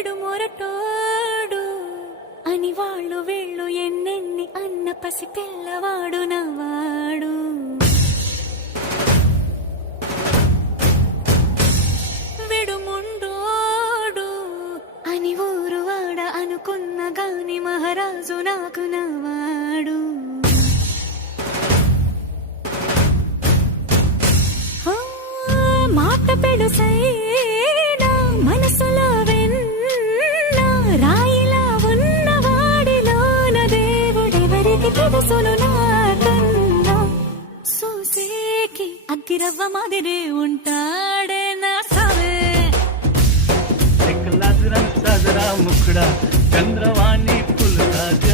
విడు మొరటోడు అని వాళ్ళు వీళ్ళు ఎన్నెన్ని అన్న పసి పిల్లవాడు నవాడు. విడు ముండోడు అని ఊరు వాడ అనుకున్న గాని మహారాజు నాకు నవాడు. మాట పెడుసైనా మనసులో వెన్నా రాయిలా ఉన్నవాడిలోన దేవుడెవరికి తెలుసును నాకన్నా. సూసేకి అగ్గిరవ్వ మాదిరి ఉంటాడే నా సవే. సాజరా ముక్కుడా చంద్రవాణి పుల్ రాజ